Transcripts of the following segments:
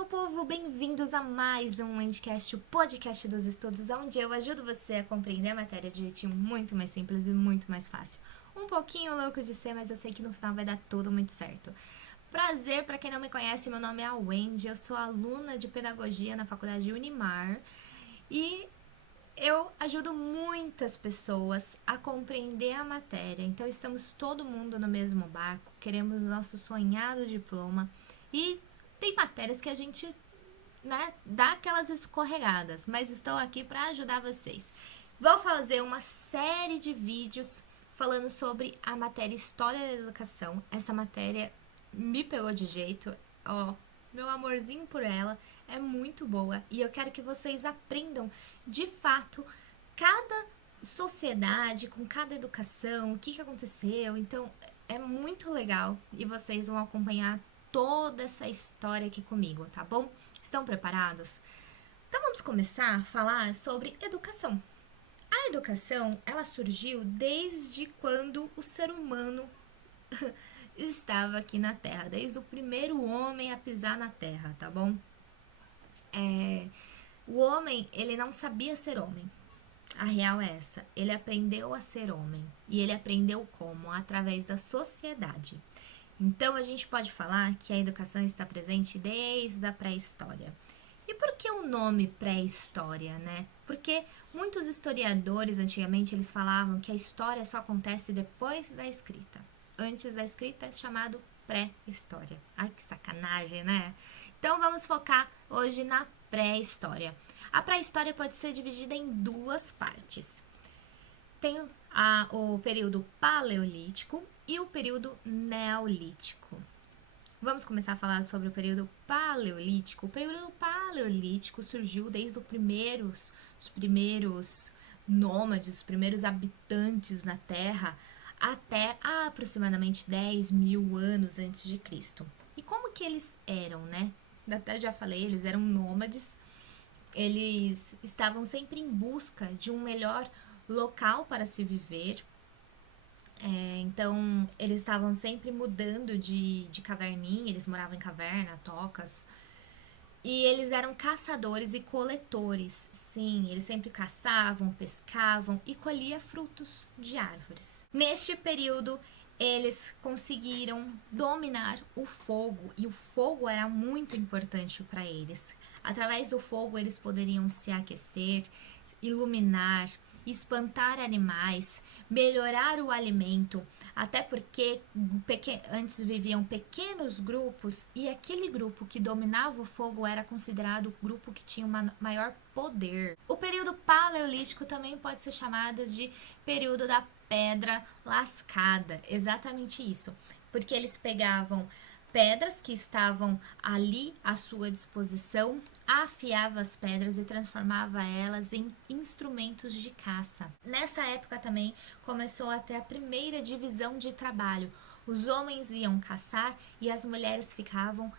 meu povo, bem-vindos a mais um Endcast, o podcast dos estudos, onde eu ajudo você a compreender a matéria de um jeitinho muito mais simples e muito mais fácil. Um pouquinho louco de ser, mas eu sei que no final vai dar tudo muito certo. Prazer, para quem não me conhece, meu nome é Wendy, eu sou aluna de Pedagogia na Faculdade Unimar e eu ajudo muitas pessoas a compreender a matéria, então estamos todo mundo no mesmo barco, queremos o nosso sonhado diploma e tem matérias que a gente, dá aquelas escorregadas, mas estou aqui para ajudar vocês. Vou fazer uma série de vídeos falando sobre a matéria História da Educação. Essa matéria me pegou de jeito, ó, meu amorzinho por ela é muito boa e eu quero que vocês aprendam de fato cada sociedade, com cada educação, o que aconteceu. Então é muito legal e vocês vão acompanhar toda essa história aqui comigo, tá bom? Estão preparados? Então vamos começar a falar sobre educação. A educação, ela surgiu desde quando o ser humano estava aqui na Terra, desde o primeiro homem a pisar na Terra, tá bom? O homem, ele não sabia ser homem. A real é essa, ele aprendeu a ser homem. E ele aprendeu como? Através da sociedade. Então, a gente pode falar que a educação está presente desde a pré-história. E por que o nome pré-história, né? Porque muitos historiadores, antigamente, eles falavam que a história só acontece depois da escrita. Antes da escrita é chamado pré-história. Ai, que sacanagem, né? Então, vamos focar hoje na pré-história. A pré-história pode ser dividida em duas partes. Tem o período paleolítico e o período neolítico. Vamos começar a falar sobre o período paleolítico. O período paleolítico surgiu desde os primeiros nômades, os primeiros habitantes na Terra, até aproximadamente 10 mil anos antes de Cristo. E como que eles eram, né? Até já falei, eles eram nômades. Eles estavam sempre em busca de um melhor local para se viver. Então, eles estavam sempre mudando de caverninha, eles moravam em caverna, tocas. E eles eram caçadores e coletores. Sim, eles sempre caçavam, pescavam e colhiam frutos de árvores. Neste período, eles conseguiram dominar o fogo, e o fogo era muito importante para eles. Através do fogo, eles poderiam se aquecer, iluminar, espantar animais, melhorar o alimento, até porque antes viviam pequenos grupos e aquele grupo que dominava o fogo era considerado o grupo que tinha um maior poder. O período paleolítico também pode ser chamado de período da pedra lascada, exatamente isso, porque eles pegavam pedras que estavam ali à sua disposição, afiava as pedras e transformava elas em instrumentos de caça. Nessa época também começou a ter a primeira divisão de trabalho. Os homens iam caçar e as mulheres ficavam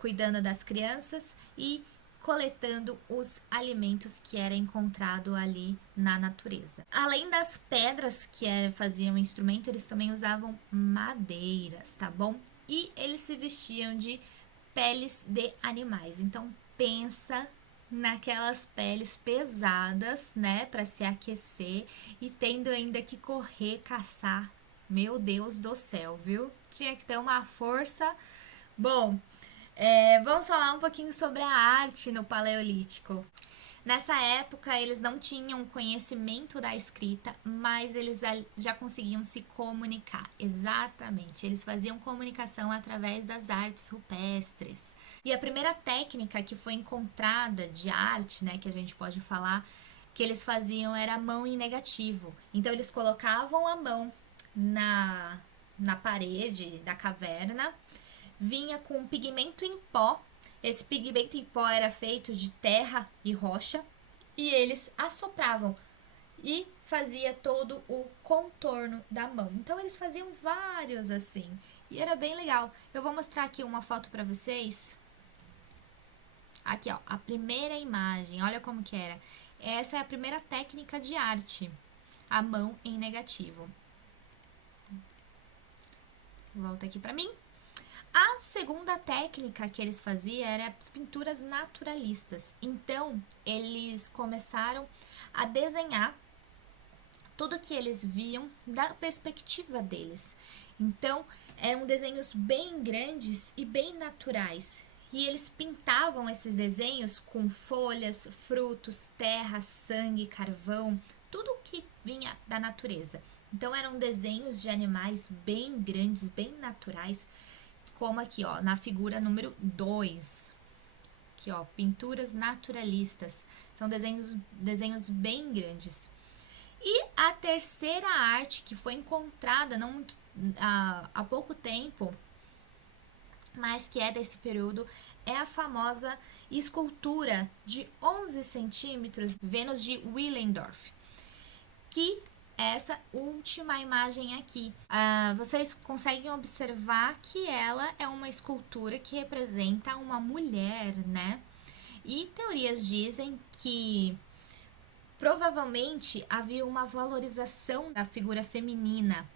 cuidando das crianças e coletando os alimentos que era encontrado ali na natureza. Além das pedras que faziam instrumento, eles também usavam madeiras, tá bom? E eles se vestiam de peles de animais. Então pensa naquelas peles pesadas, né, para se aquecer e tendo ainda que correr, caçar. Meu Deus do céu, viu? Tinha que ter uma força. Bom, vamos falar um pouquinho sobre a arte no Paleolítico. Nessa época, eles não tinham conhecimento da escrita, mas eles já conseguiam se comunicar. Exatamente, eles faziam comunicação através das artes rupestres. E a primeira técnica que foi encontrada de arte, né, que a gente pode falar, que eles faziam era a mão em negativo. Então, eles colocavam a mão na parede da caverna, vinha com pigmento em pó. Esse pigmento em pó era feito de terra e rocha e eles assopravam e fazia todo o contorno da mão. Então eles faziam vários assim e era bem legal. Eu vou mostrar aqui uma foto para vocês. Aqui, ó, a primeira imagem. Olha como que era. Essa é a primeira técnica de arte, a mão em negativo. Volta aqui para mim. A segunda técnica que eles faziam era as pinturas naturalistas. Então, eles começaram a desenhar tudo que eles viam da perspectiva deles. Então, eram desenhos bem grandes e bem naturais. E eles pintavam esses desenhos com folhas, frutos, terra, sangue, carvão, tudo que vinha da natureza. Então, eram desenhos de animais bem grandes, bem naturais, como aqui, ó, na figura número 2. Aqui, ó, pinturas naturalistas. São desenhos bem grandes. E a terceira arte que foi encontrada não muito, há pouco tempo, mas que é desse período, é a famosa escultura de 11 centímetros Vênus de Willendorf, que é essa última imagem aqui. Vocês conseguem observar que ela é uma escultura que representa uma mulher, né? E teorias dizem que provavelmente havia uma valorização da figura feminina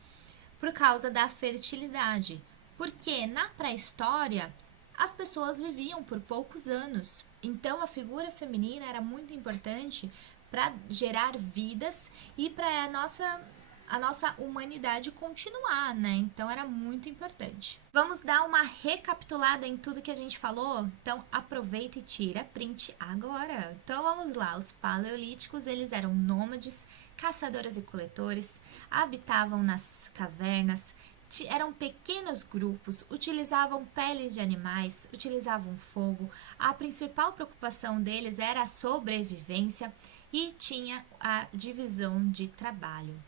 por causa da fertilidade, porque na pré-história as pessoas viviam por poucos anos, então a figura feminina era muito importante para gerar vidas e para a nossa humanidade continuar, né? Então era muito importante. Vamos dar uma recapitulada em tudo que a gente falou? Então aproveita e tira print agora. Então vamos lá, os paleolíticos, eles eram nômades, caçadores e coletores, habitavam nas cavernas, eram pequenos grupos, utilizavam peles de animais, utilizavam fogo, a principal preocupação deles era a sobrevivência e tinha a divisão de trabalho.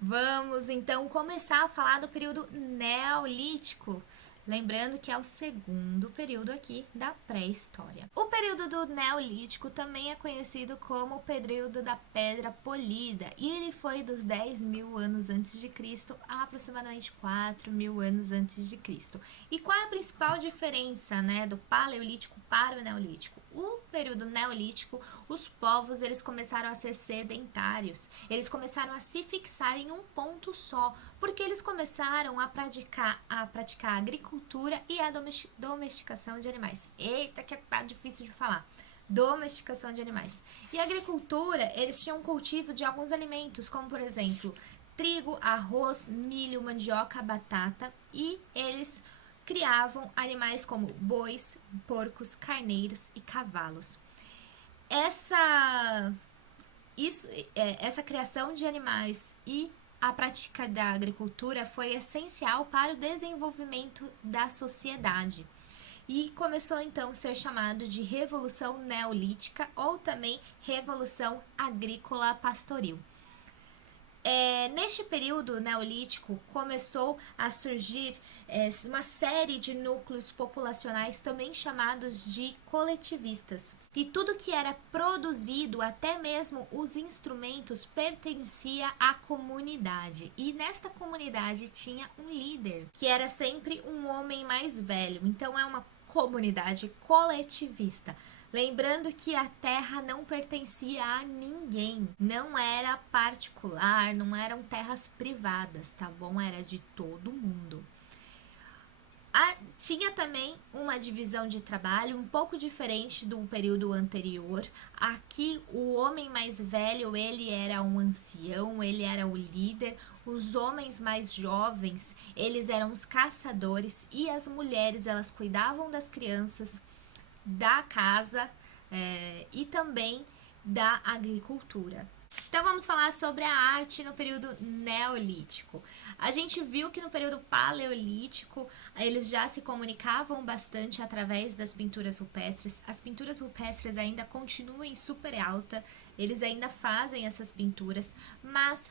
Vamos então começar a falar do período Neolítico, lembrando que é o segundo período aqui da pré-história. O período do Neolítico também é conhecido como o período da Pedra Polida, e ele foi dos 10.000 anos antes de Cristo a aproximadamente 4.000 anos antes de Cristo. E qual é a principal diferença, né, do Paleolítico para o Neolítico? O período Neolítico, os povos eles começaram a ser sedentários, eles começaram a se fixar em um ponto só, porque eles começaram a praticar a agricultura e a domesticação de animais. Eita, que tá difícil de falar. Domesticação de animais. E a agricultura, eles tinham cultivo de alguns alimentos, como por exemplo, trigo, arroz, milho, mandioca, batata, e eles criavam animais como bois, porcos, carneiros e cavalos. Essa criação de animais e a prática da agricultura foi essencial para o desenvolvimento da sociedade e começou então a ser chamado de Revolução Neolítica ou também Revolução Agrícola Pastoril. Neste período neolítico começou a surgir uma série de núcleos populacionais também chamados de coletivistas. E tudo que era produzido, até mesmo os instrumentos, pertencia à comunidade. E nesta comunidade tinha um líder, que era sempre um homem mais velho. Então é uma comunidade coletivista. Lembrando que a terra não pertencia a ninguém, não era particular, não eram terras privadas, tá bom? Era de todo mundo. Tinha também uma divisão de trabalho um pouco diferente do período anterior. Aqui o homem mais velho, ele era um ancião, ele era o líder. Os homens mais jovens, eles eram os caçadores e as mulheres, elas cuidavam das crianças, da casa e também da agricultura. Então vamos falar sobre a arte no período neolítico. A gente viu que no período paleolítico eles já se comunicavam bastante através das pinturas rupestres. As pinturas rupestres ainda continuam em super alta, eles ainda fazem essas pinturas, mas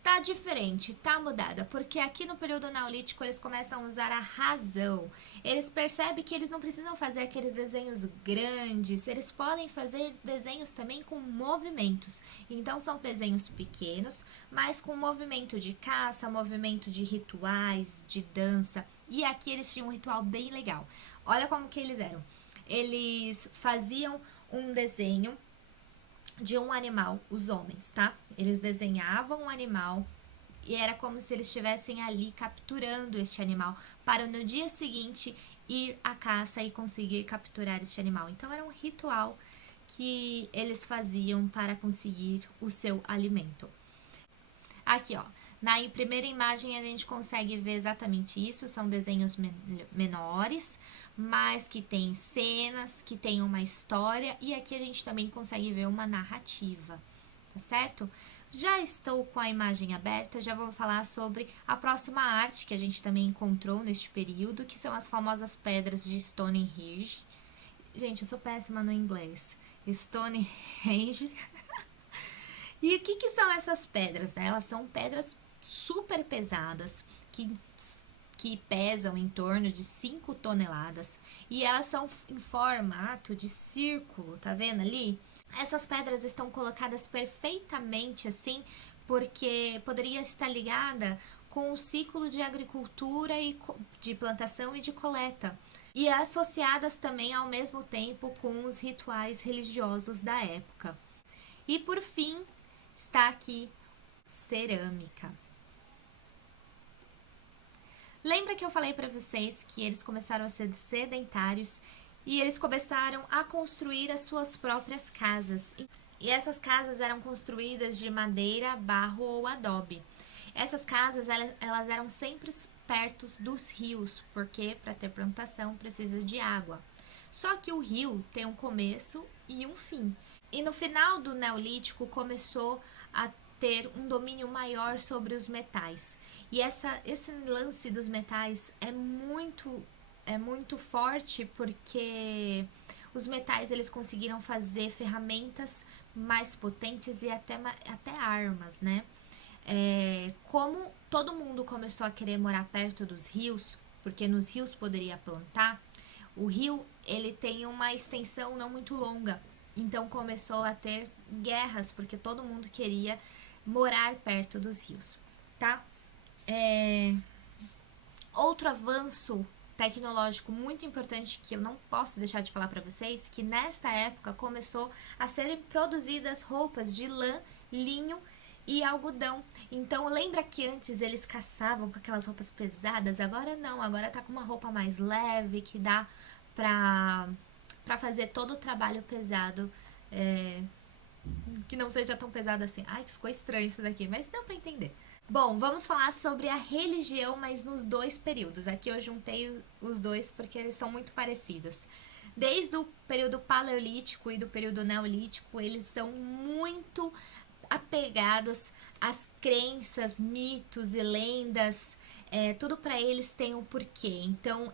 tá diferente, tá mudada, porque aqui no período neolítico eles começam a usar a razão. Eles percebem que eles não precisam fazer aqueles desenhos grandes, eles podem fazer desenhos também com movimentos. Então são desenhos pequenos, mas com movimento de caça, movimento de rituais, de dança. E aqui eles tinham um ritual bem legal. Olha como que eles eram. Eles faziam um desenho de um animal, os homens, tá? Eles desenhavam um animal e era como se eles estivessem ali capturando este animal para no dia seguinte ir à caça e conseguir capturar este animal. Então era um ritual que eles faziam para conseguir o seu alimento. Aqui, ó, na primeira imagem a gente consegue ver exatamente isso, são desenhos menores, mas que tem cenas, que tem uma história, e aqui a gente também consegue ver uma narrativa, tá certo? Já estou com a imagem aberta, já vou falar sobre a próxima arte que a gente também encontrou neste período, que são as famosas pedras de Stonehenge. Gente, eu sou péssima no inglês. Stonehenge. E o que são essas pedras, né? Elas são pedras super pesadas, que pesam em torno de 5 toneladas. E elas são em formato de círculo, tá vendo ali? Essas pedras estão colocadas perfeitamente assim, porque poderia estar ligada com o ciclo de agricultura e de plantação e de coleta. E associadas também ao mesmo tempo com os rituais religiosos da época. E por fim, está aqui cerâmica. Lembra que eu falei para vocês que eles começaram a ser sedentários e eles começaram a construir as suas próprias casas. E essas casas eram construídas de madeira, barro ou adobe. Essas casas elas eram sempre perto dos rios, porque para ter plantação precisa de água. Só que o rio tem um começo e um fim. E no final do Neolítico começou a ter um domínio maior sobre os metais. E esse lance dos metais é muito forte, porque os metais eles conseguiram fazer ferramentas mais potentes e até armas, né? Como todo mundo começou a querer morar perto dos rios, porque nos rios poderia plantar, o rio ele tem uma extensão não muito longa, então começou a ter guerras, porque todo mundo queria morar perto dos rios, tá? Outro avanço tecnológico muito importante que eu não posso deixar de falar para vocês, que nesta época começou a serem produzidas roupas de lã, linho e algodão. Então lembra que antes eles caçavam com aquelas roupas pesadas? Agora não, agora tá com uma roupa mais leve que dá pra fazer todo o trabalho pesado, que não seja tão pesado assim. Ai, que ficou estranho isso daqui, mas deu pra entender. Bom, vamos falar sobre a religião, mas nos dois períodos. Aqui eu juntei os dois porque eles são muito parecidos. Desde o período paleolítico e do período neolítico, eles são muito apegados às crenças, mitos e lendas. Tudo para eles tem um porquê. Então,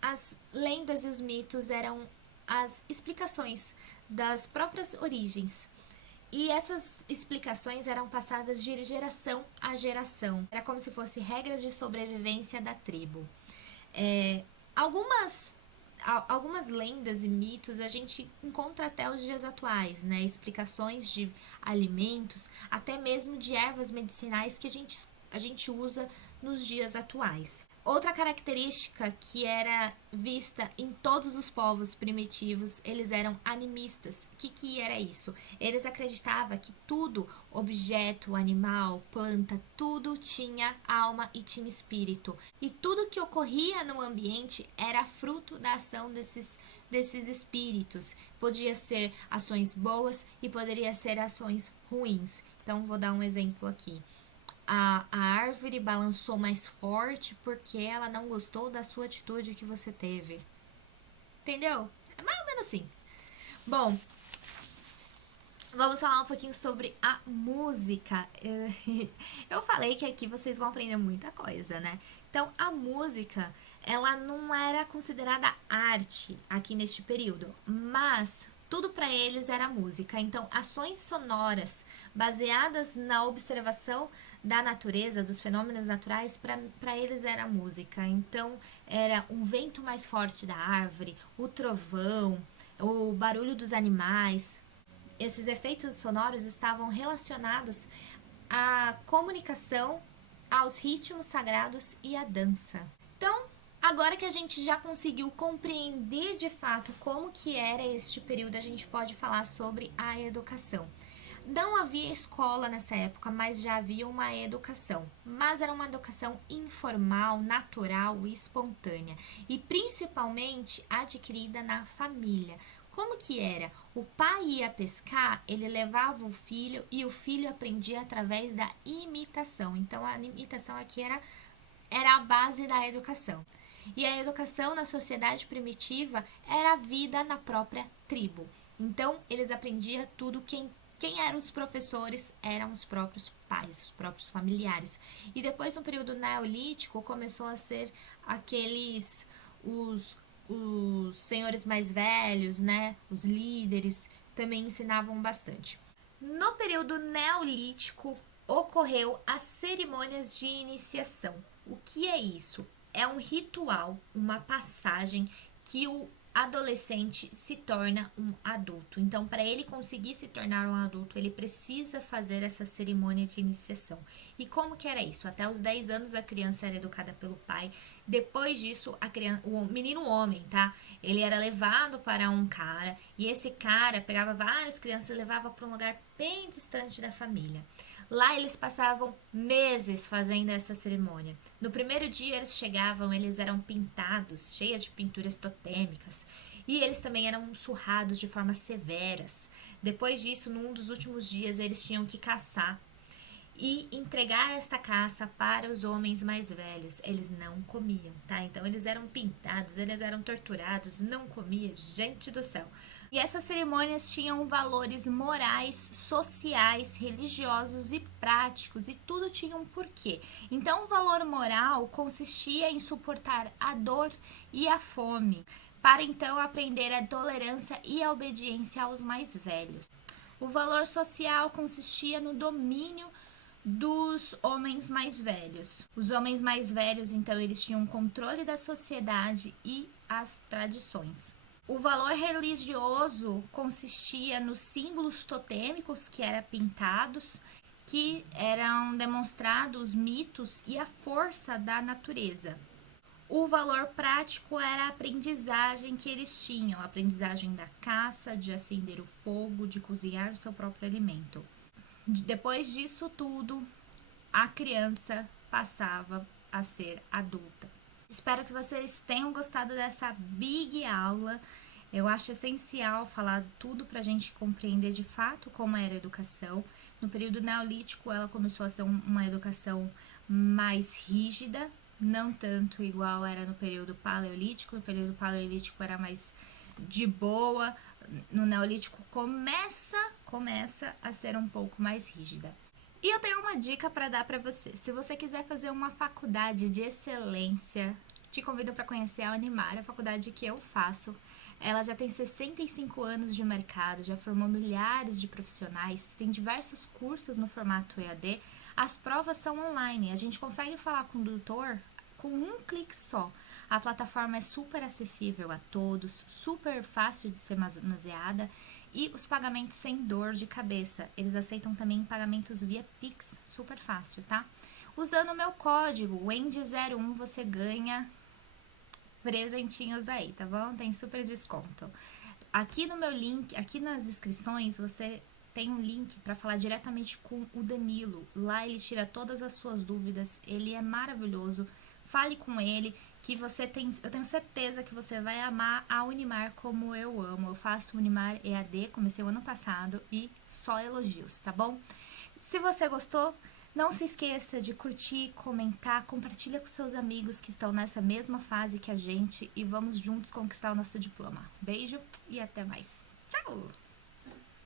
as lendas e os mitos eram as explicações das próprias origens. E essas explicações eram passadas de geração a geração. Era como se fossem regras de sobrevivência da tribo. Algumas lendas e mitos a gente encontra até os dias atuais, né? Explicações de alimentos, até mesmo de ervas medicinais que a gente usa nos dias atuais. Outra característica que era vista em todos os povos primitivos, eles eram animistas. O que era isso? Eles acreditavam que tudo, objeto, animal, planta, tudo tinha alma e tinha espírito. E tudo que ocorria no ambiente era fruto da ação desses espíritos. Podia ser ações boas e poderia ser ações ruins. Então, vou dar um exemplo aqui. A árvore balançou mais forte porque ela não gostou da sua atitude que você teve. Entendeu? É mais ou menos assim. Bom, vamos falar um pouquinho sobre a música. Eu falei que aqui vocês vão aprender muita coisa, né? Então, a música, ela não era considerada arte aqui neste período, mas tudo para eles era música. Então, ações sonoras baseadas na observação da natureza, dos fenômenos naturais, para eles era música. Então, era um vento mais forte da árvore, o trovão, o barulho dos animais. Esses efeitos sonoros estavam relacionados à comunicação, aos ritmos sagrados e à dança. Então, agora que a gente já conseguiu compreender de fato como que era este período, a gente pode falar sobre a educação. Não havia escola nessa época, mas já havia uma educação. Mas era uma educação informal, natural e espontânea. E principalmente adquirida na família. Como que era? O pai ia pescar, ele levava o filho e o filho aprendia através da imitação. Então a imitação aqui era a base da educação. E a educação na sociedade primitiva era a vida na própria tribo. Então, eles aprendiam tudo. Quem eram os professores eram os próprios pais, os próprios familiares. E depois, no período neolítico, começou a ser aqueles, os senhores mais velhos, né? Os líderes também ensinavam bastante. No período neolítico, ocorreu as cerimônias de iniciação. O que é isso? É um ritual, uma passagem que o adolescente se torna um adulto. Então, para ele conseguir se tornar um adulto, ele precisa fazer essa cerimônia de iniciação. E como que era isso? Até os 10 anos a criança era educada pelo pai. Depois disso, a criança, o menino homem, tá? Ele era levado para um cara e esse cara pegava várias crianças e levava para um lugar bem distante da família. Lá eles passavam meses fazendo essa cerimônia. No primeiro dia eles chegavam, eles eram pintados, cheios de pinturas totêmicas, e eles também eram surrados de formas severas. Depois disso, num dos últimos dias, eles tinham que caçar e entregar esta caça para os homens mais velhos. Eles não comiam, tá? Então eles eram pintados, eles eram torturados, não comia, gente do céu. E essas cerimônias tinham valores morais, sociais, religiosos e práticos, e tudo tinha um porquê. Então, o valor moral consistia em suportar a dor e a fome, para então aprender a tolerância e a obediência aos mais velhos. O valor social consistia no domínio dos homens mais velhos. Os homens mais velhos, então, eles tinham controle da sociedade e as tradições. O valor religioso consistia nos símbolos totêmicos que eram pintados, que eram demonstrados mitos e a força da natureza. O valor prático era a aprendizagem que eles tinham, a aprendizagem da caça, de acender o fogo, de cozinhar o seu próprio alimento. Depois disso tudo, a criança passava a ser adulta. Espero que vocês tenham gostado dessa big aula. Eu acho essencial falar tudo para a gente compreender de fato como era a educação. No período neolítico, ela começou a ser uma educação mais rígida, não tanto igual era no período paleolítico. No período paleolítico era mais de boa. No neolítico começa a ser um pouco mais rígida. E eu tenho uma dica para dar para você. Se você quiser fazer uma faculdade de excelência, te convido para conhecer a Unimar, a faculdade que eu faço. Ela já tem 65 anos de mercado, já formou milhares de profissionais, tem diversos cursos no formato EAD. As provas são online, a gente consegue falar com o tutor com um clique só. A plataforma é super acessível a todos, super fácil de ser manuseada e os pagamentos sem dor de cabeça. Eles aceitam também pagamentos via Pix, super fácil, tá? Usando o meu código, WENDY01, você ganha presentinhos aí, tá bom? Tem super desconto. Aqui no meu link, aqui nas inscrições, você tem um link para falar diretamente com o Danilo. Lá ele tira todas as suas dúvidas, ele é maravilhoso. Fale com ele, que eu tenho certeza que você vai amar a Unimar como eu amo. Eu faço Unimar EAD, comecei o ano passado e só elogios, tá bom? Se você gostou, não se esqueça de curtir, comentar, compartilha com seus amigos que estão nessa mesma fase que a gente e vamos juntos conquistar o nosso diploma. Beijo e até mais. Tchau!